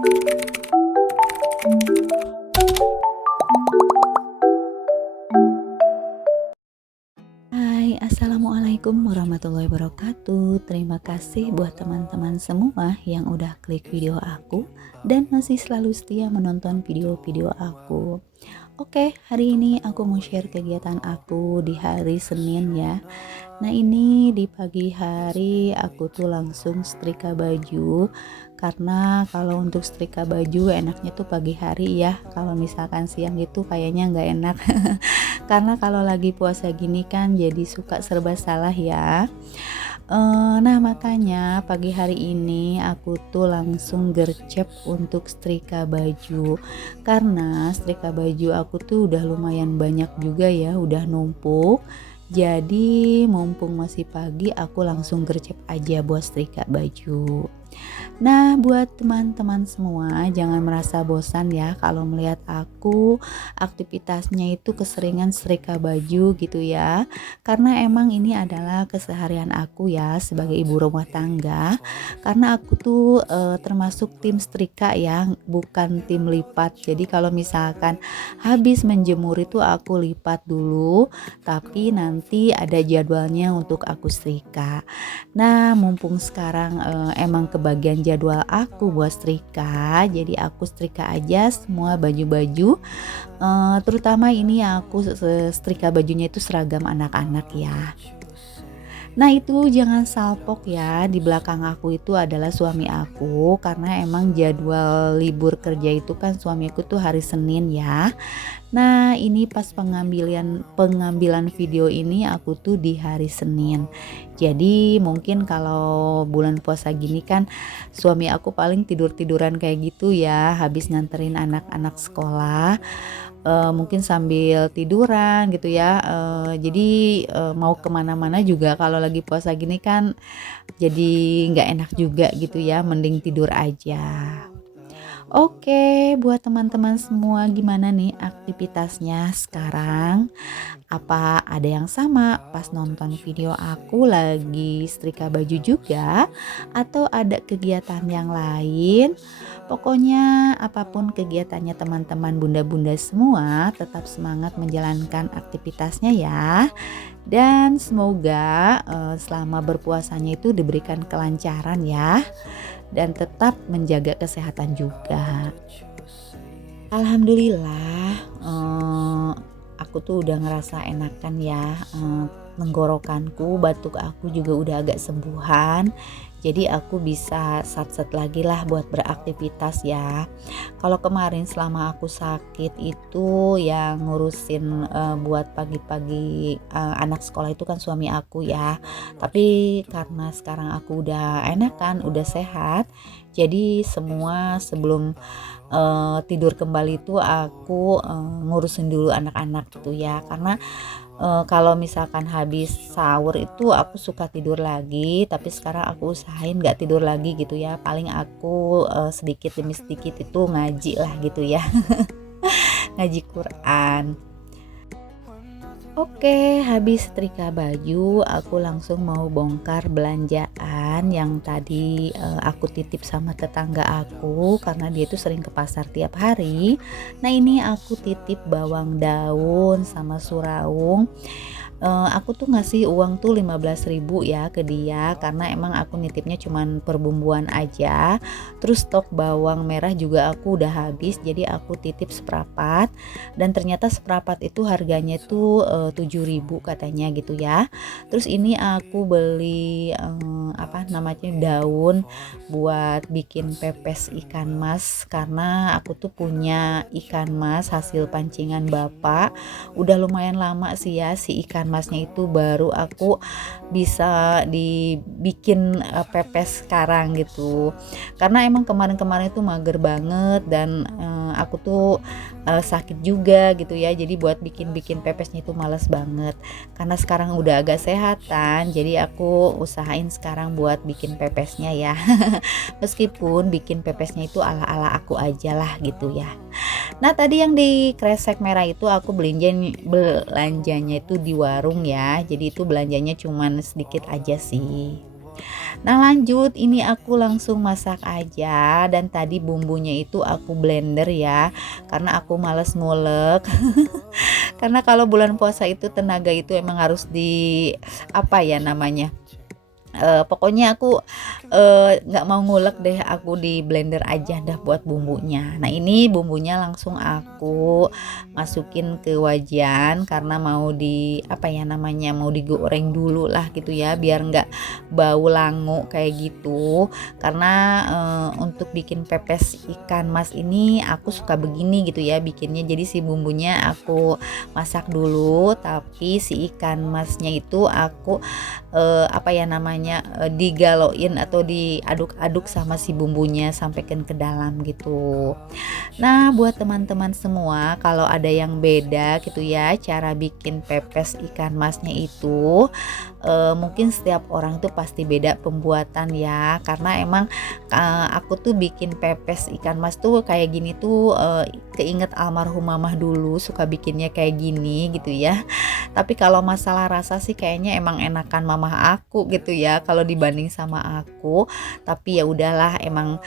Hai, assalamualaikum warahmatullahi wabarakatuh. Terima kasih buat teman-teman semua yang udah klik video aku dan masih selalu setia menonton video-video aku. Oke, hari ini aku mau share kegiatan aku di hari Senin ya. Nah, ini di pagi hari aku tuh langsung setrika baju, karena kalau untuk setrika baju enaknya tuh pagi hari ya. Kalau misalkan siang itu kayaknya nggak enak. Karena kalau lagi puasa gini kan jadi suka serba salah ya. Nah, makanya pagi hari ini aku tuh langsung gercep untuk setrika baju, karena setrika baju aku tuh udah lumayan banyak juga ya, udah numpuk. Jadi mumpung masih pagi aku langsung gercep aja buat setrika baju. Nah, buat teman-teman semua, jangan merasa bosan ya kalau melihat aku aktivitasnya itu keseringan setrika baju gitu ya. Karena emang ini adalah keseharian aku ya sebagai ibu rumah tangga. Karena aku tuh termasuk tim setrika ya, bukan tim lipat. Jadi kalau misalkan habis menjemur itu aku lipat dulu, tapi nanti ada jadwalnya untuk aku setrika. Nah, mumpung sekarang emang kebagian jadwal aku buat setrika, jadi aku setrika aja semua baju-baju, terutama ini aku setrika bajunya itu seragam anak-anak ya. Nah, itu jangan salpok ya, di belakang aku itu adalah suami aku, karena emang jadwal libur kerja itu kan suamiku tuh hari Senin ya. Nah, ini pas pengambilan video ini aku tuh di hari Senin. Jadi mungkin kalau bulan puasa gini kan suami aku paling tidur-tiduran kayak gitu ya, habis nganterin anak-anak sekolah. Mungkin sambil tiduran gitu ya. Jadi mau kemana-mana juga kalau lagi puasa gini kan jadi nggak enak juga gitu ya, mending tidur aja. Oke, buat teman-teman semua gimana nih aktivitasnya sekarang? Apa ada yang sama pas nonton video aku lagi setrika baju juga? Atau ada kegiatan yang lain? Pokoknya apapun kegiatannya teman-teman bunda-bunda semua, tetap semangat menjalankan aktivitasnya ya. Dan semoga selama berpuasanya itu diberikan kelancaran ya. Dan tetap menjaga kesehatan juga. Alhamdulillah, aku tuh udah ngerasa enakan ya, tenggorokanku, batuk aku juga udah agak sembuhan. Jadi aku bisa sat-set lagi lah buat beraktivitas ya. Kalau kemarin selama aku sakit itu yang ngurusin buat pagi-pagi anak sekolah itu kan suami aku ya. Tapi karena sekarang aku udah enakan, udah sehat, jadi semua sebelum tidur kembali itu aku ngurusin dulu anak-anak gitu ya. Karena kalau misalkan habis sahur itu aku suka tidur lagi, tapi sekarang aku usahain nggak tidur lagi gitu ya. Paling aku sedikit demi sedikit itu ngaji lah gitu ya. Ngaji Quran. Oke, habis setrika baju, aku langsung mau bongkar belanjaan yang tadi aku titip sama tetangga aku, karena dia itu sering ke pasar tiap hari. Nah, ini aku titip bawang daun sama suraung. Aku tuh ngasih uang tuh 15.000 ya ke dia, karena emang aku nitipnya cuman perbumbuan aja. Terus stok bawang merah juga aku udah habis, jadi aku titip seprapat, dan ternyata seprapat itu harganya tuh 7.000 katanya gitu ya. Terus ini aku beli apa namanya, daun buat bikin pepes ikan mas, karena aku tuh punya ikan mas hasil pancingan bapak. Udah lumayan lama sih ya si ikan masnya itu, baru aku bisa dibikin pepes sekarang gitu. Karena emang kemarin-kemarin itu mager banget, dan aku tuh sakit juga gitu ya. Jadi buat bikin-bikin pepesnya itu males banget. Karena sekarang udah agak sehatan, jadi aku usahain sekarang buat bikin pepesnya ya. Meskipun bikin pepesnya itu ala-ala aku aja lah gitu ya. Nah, tadi yang di kresek merah itu aku belanjanya itu di warung ya. Jadi itu belanjanya cuman sedikit aja sih. Nah lanjut, ini aku langsung masak aja, dan tadi bumbunya itu aku blender ya, karena aku males ngulek. Karena kalau bulan puasa itu tenaga itu emang harus di apa ya namanya, pokoknya aku, nggak mau ngulek deh, aku di blender aja dah buat bumbunya. Nah ini bumbunya langsung aku masukin ke wajan karena mau di apa ya namanya, mau digoreng dulu lah gitu ya, biar nggak bau langu kayak gitu. Karena, untuk bikin pepes ikan mas ini aku suka begini gitu ya bikinnya. Jadi si bumbunya aku masak dulu, tapi si ikan masnya itu aku apa ya namanya, digaloin atau diaduk-aduk sama si bumbunya sampaikan ke dalam gitu. Nah, buat teman-teman semua kalau ada yang beda gitu ya cara bikin pepes ikan masnya itu, mungkin setiap orang tuh pasti beda pembuatan ya, karena emang, aku tuh bikin pepes ikan mas tuh kayak gini tuh, keinget almarhum mamah dulu suka bikinnya kayak gini gitu ya. Tapi kalau masalah rasa sih kayaknya emang enakan mamah aku gitu ya kalau dibanding sama aku. Tapi ya udahlah, emang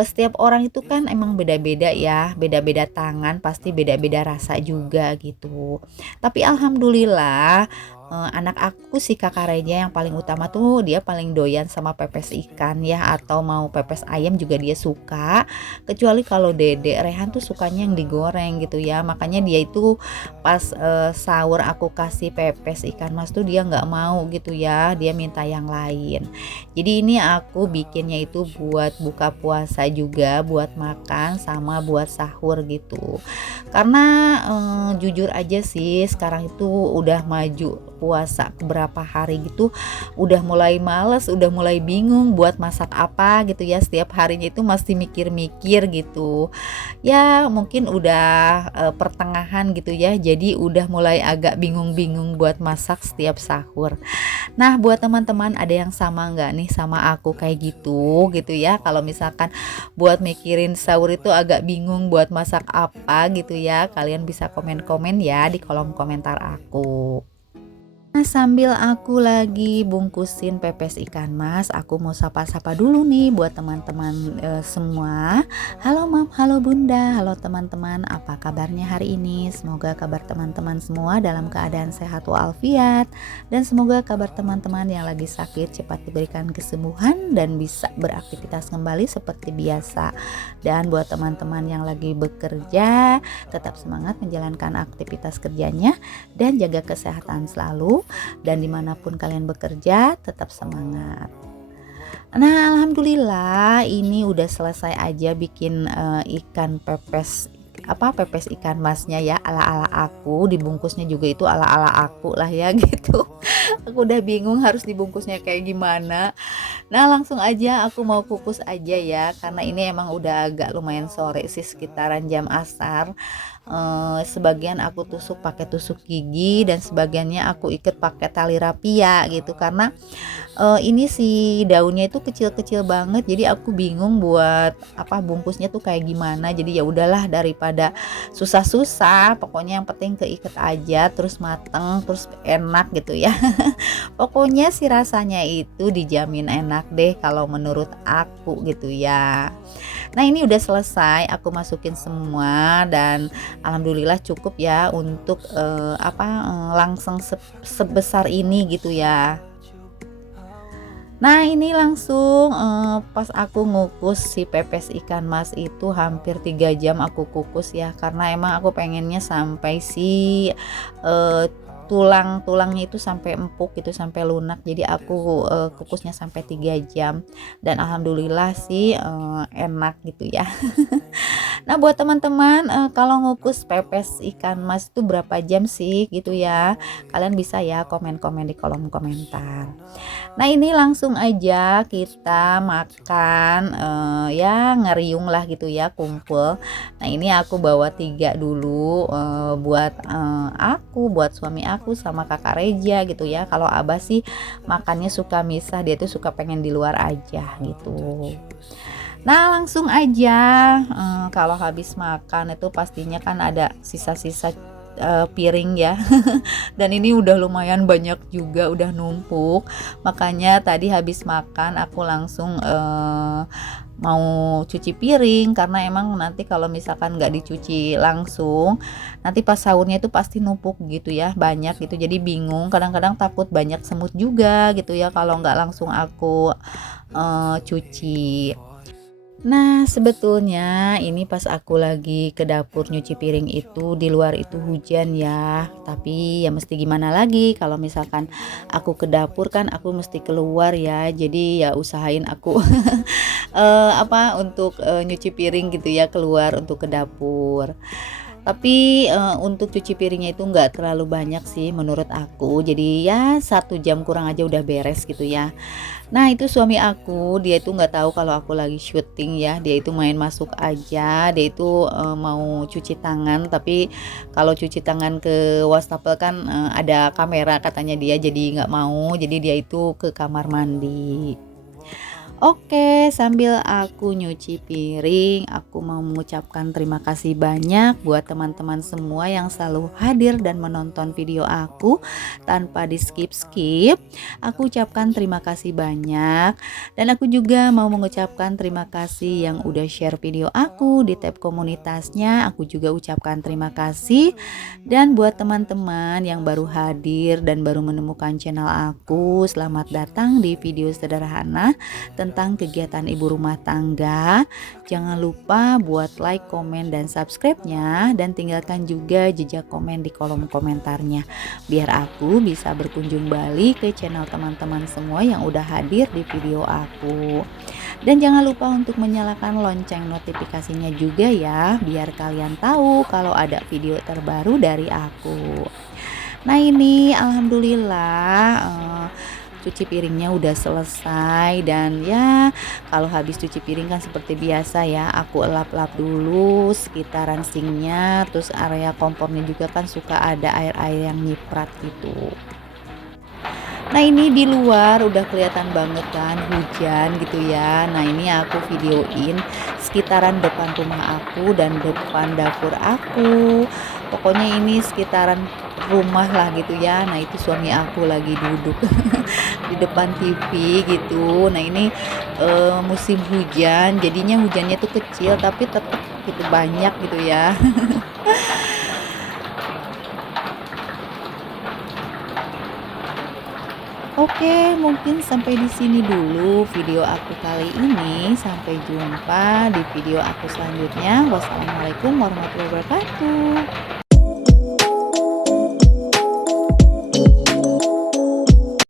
setiap orang itu kan emang beda-beda ya, beda-beda tangan, pasti beda-beda rasa juga gitu. Tapi alhamdulillah, anak aku si Kakak Reja yang paling utama tuh dia paling doyan sama pepes ikan ya, atau mau pepes ayam juga dia suka. Kecuali kalau Dedek Rehan tuh sukanya yang digoreng gitu ya. Makanya dia itu pas, sahur aku kasih pepes ikan mas tuh dia nggak mau gitu ya, dia minta yang lain. Jadi ini aku bikinnya itu buat buka puasa juga, buat makan sama buat sahur gitu. Karena, jujur aja sih sekarang itu udah maju puasa beberapa hari gitu, udah mulai males, udah mulai bingung buat masak apa gitu ya, setiap harinya itu masih mikir-mikir gitu. Ya mungkin udah, pertengahan gitu ya, jadi udah mulai agak bingung-bingung buat masak setiap sahur. Nah, buat teman-teman ada yang sama nggak nih sama aku kayak gitu ya. Kalau misalkan buat mikirin sahur itu agak bingung buat masak apa gitu ya. Kalian bisa komen-komen ya di kolom komentar aku. Nah, sambil aku lagi bungkusin pepes ikan mas, aku mau sapa-sapa dulu nih buat teman-teman semua. Halo mam, halo bunda, halo teman-teman, apa kabarnya hari ini? Semoga kabar teman-teman semua dalam keadaan sehat walafiat, dan semoga kabar teman-teman yang lagi sakit cepat diberikan kesembuhan dan bisa beraktivitas kembali seperti biasa. Dan buat teman-teman yang lagi bekerja, tetap semangat menjalankan aktivitas kerjanya dan jaga kesehatan selalu, dan dimanapun kalian bekerja tetap semangat. Nah alhamdulillah ini udah selesai aja bikin ikan pepes pepes ikan masnya ya, ala-ala aku, dibungkusnya juga itu ala-ala aku lah ya gitu. Aku udah bingung harus dibungkusnya kayak gimana. Nah langsung aja aku mau kukus aja ya, karena ini emang udah agak lumayan sore sih, sekitaran jam asar. Sebagian aku tusuk pakai tusuk gigi dan sebagiannya aku ikat pakai tali rapia gitu, karena ini si daunnya itu kecil-kecil banget, jadi aku bingung buat bungkusnya tuh kayak gimana. Jadi ya udahlah, daripada susah-susah, pokoknya yang penting keikat aja terus mateng terus enak gitu ya. Pokoknya sih rasanya itu dijamin enak deh kalau menurut aku gitu ya. Nah ini udah selesai aku masukin semua, dan alhamdulillah cukup ya untuk langsung sebesar ini gitu ya. Nah ini langsung, pas aku ngukus si pepes ikan mas itu hampir 3 jam aku kukus ya, karena emang aku pengennya sampai si, eee, tulang-tulangnya itu sampai empuk gitu, sampai lunak. Jadi aku, kukusnya sampai 3 jam, dan alhamdulillah sih, enak gitu ya. Nah buat teman-teman, kalau ngukus pepes ikan mas itu berapa jam sih gitu ya? Kalian bisa ya komen-komen di kolom komentar. Nah ini langsung aja kita makan, ya ngeriung lah gitu ya, kumpul. Nah ini aku bawa 3 dulu, buat, aku, buat suami aku sama Kakak Reja gitu ya. Kalau Abah sih makannya suka misah, dia tuh suka pengen di luar aja gitu. Nah langsung aja, kalau habis makan itu pastinya kan ada sisa-sisa piring ya. Dan ini udah lumayan banyak juga, udah numpuk. Makanya tadi habis makan aku langsung mau cuci piring, karena emang nanti kalau misalkan nggak dicuci langsung, nanti pas sahurnya itu pasti numpuk gitu ya, banyak gitu. Jadi bingung, kadang-kadang takut banyak semut juga gitu ya kalau nggak langsung aku cuci. Nah, sebetulnya ini pas aku lagi ke dapur nyuci piring itu, di luar itu hujan ya. Tapi ya mesti gimana lagi, kalau misalkan aku ke dapur kan aku mesti keluar ya. Jadi ya usahain aku untuk nyuci piring gitu ya, keluar untuk ke dapur. Tapi untuk cuci piringnya itu nggak terlalu banyak sih menurut aku. Jadi ya 1 jam kurang aja udah beres gitu ya. Nah, itu suami aku, dia itu nggak tahu kalau aku lagi syuting ya. Dia itu main masuk aja, dia itu mau cuci tangan, tapi kalau cuci tangan ke wastafel kan ada kamera katanya dia, jadi nggak mau. Jadi dia itu ke kamar mandi. Oke, sambil aku nyuci piring, aku mau mengucapkan terima kasih banyak buat teman-teman semua yang selalu hadir dan menonton video aku tanpa di skip-skip. Aku ucapkan terima kasih banyak, dan aku juga mau mengucapkan terima kasih yang udah share video aku di tab komunitasnya. Aku juga ucapkan terima kasih. Dan buat teman-teman yang baru hadir dan baru menemukan channel aku, selamat datang di video sederhana tentang kegiatan ibu rumah tangga. Jangan lupa buat like, komen, dan subscribe-nya, dan tinggalkan juga jejak komen di kolom komentarnya biar aku bisa berkunjung balik ke channel teman-teman semua yang udah hadir di video aku. Dan jangan lupa untuk menyalakan lonceng notifikasinya juga ya, biar kalian tahu kalau ada video terbaru dari aku. Nah, ini alhamdulillah cuci piringnya udah selesai. Dan ya kalau habis cuci piring kan seperti biasa ya, aku elap-elap dulu sekitaran sinknya, terus area kompornya juga kan suka ada air-air yang nyiprat gitu. Nah, ini di luar udah kelihatan banget kan hujan gitu ya. Nah, ini aku videoin sekitaran depan rumah aku dan depan dapur aku. Pokoknya ini sekitaran rumah lah gitu ya. Nah, itu suami aku lagi duduk di depan TV gitu. Nah, ini musim hujan, jadinya hujannya tuh kecil tapi tetap gitu banyak gitu ya. Oke, mungkin sampai di sini dulu video aku kali ini. Sampai jumpa di video aku selanjutnya. Wassalamualaikum warahmatullahi wabarakatuh.